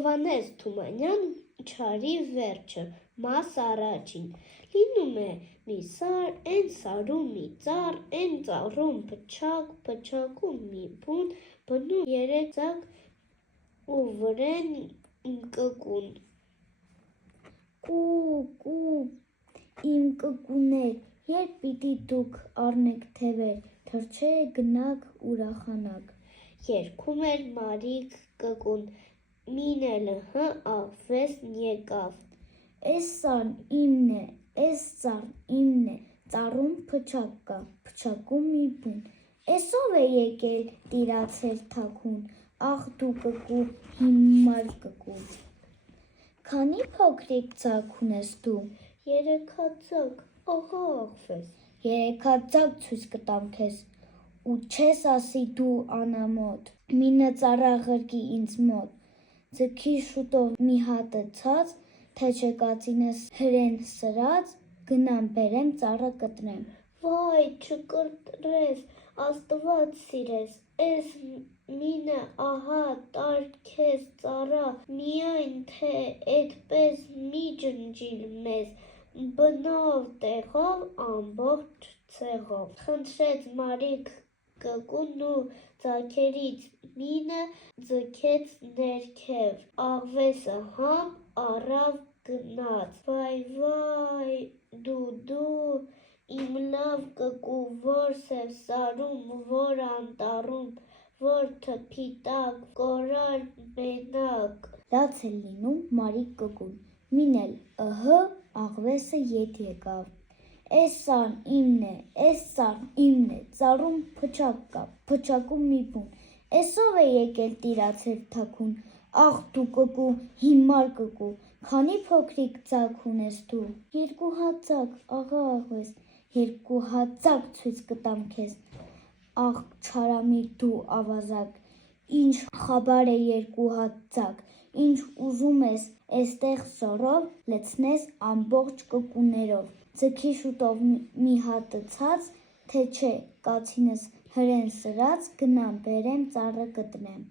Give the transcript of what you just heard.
Հովհաննես Թումանյան Չարի վերջը, մաս առաջին։ Լինում է մի սար, են սարում մի ծառ, են ծառում փչակ, փչակում մի բուն, բնում երեք ձակ ու վրեն կկուն։ Կու, իմ կկուներ, երբ պիտի դուք առնեք թևեր, թռչե գնաք ուրախանաք։ Երգում էր Մարիկ կկուն, մին էլ աղվեսն եկավ։ Էս սարն իմն է, էս ծառն իմն է, ծառում փչակ կա, փչակում մի բուն։ Էս ով է եկել տիրացել թաքուն, ախ դու կկու, հիմար կկու։ Քանի փոքրիկ ձագ ունես դու։ 3 ձակ, աղա աղվես։ 3 ձակ ցույց կտամ քեզ, ու չես ասի դու անամոթ, մինը ծառա ղրկի ինձ մոտ, ձգի շուտով մի հատը ցած, թե չկացինես հրեն սրած, գնամ բերեմ ծառը կտրեմ։ Վայ, չկտրես, Աստված սիրես, էս մինը ահա տար քեզ ծառա, միայն թե էդպես մի ջնջիր մեզ, բնավ տեղով ամբողջ ցեղով։ Խնդրեց Մարիկ կկուն ու ձագերից մինը ձգեց ներքև, աղվեսը համ առավ գնաց։ Վայ, դու, իմ լավ կկու, որ սև սարում, որ անտառում, որ թփի տակ, կորար մենակ։ Լաց էր լինում Մարիկ կկուն, մին էլ աղվեսը ետ եկավ։ Էս սարն իմն է, էս ծառն իմն է, ծառում փչակ կա, փչակում մի բուն։ Էս ով է եկել տիրացել թաքուն, ախ դու կկու, հիմար կկու։ Քանի փոքրիկ ձակ ունես դու։ 2 ձակ, աղա աղվես, 2 ձակ ցույց կտամ քեզ, ախ չարամիտ դու ավազակ, ինչ խաբար է 2 ձակ, ինչ ուզում ես էստեղ սորով լցնես ամբողջ կկուներով, ձգի շուտով մի հատը ցած, թե չէ կացինս հրեն սրած, գնամ բերեմ ծառը կտրեմ։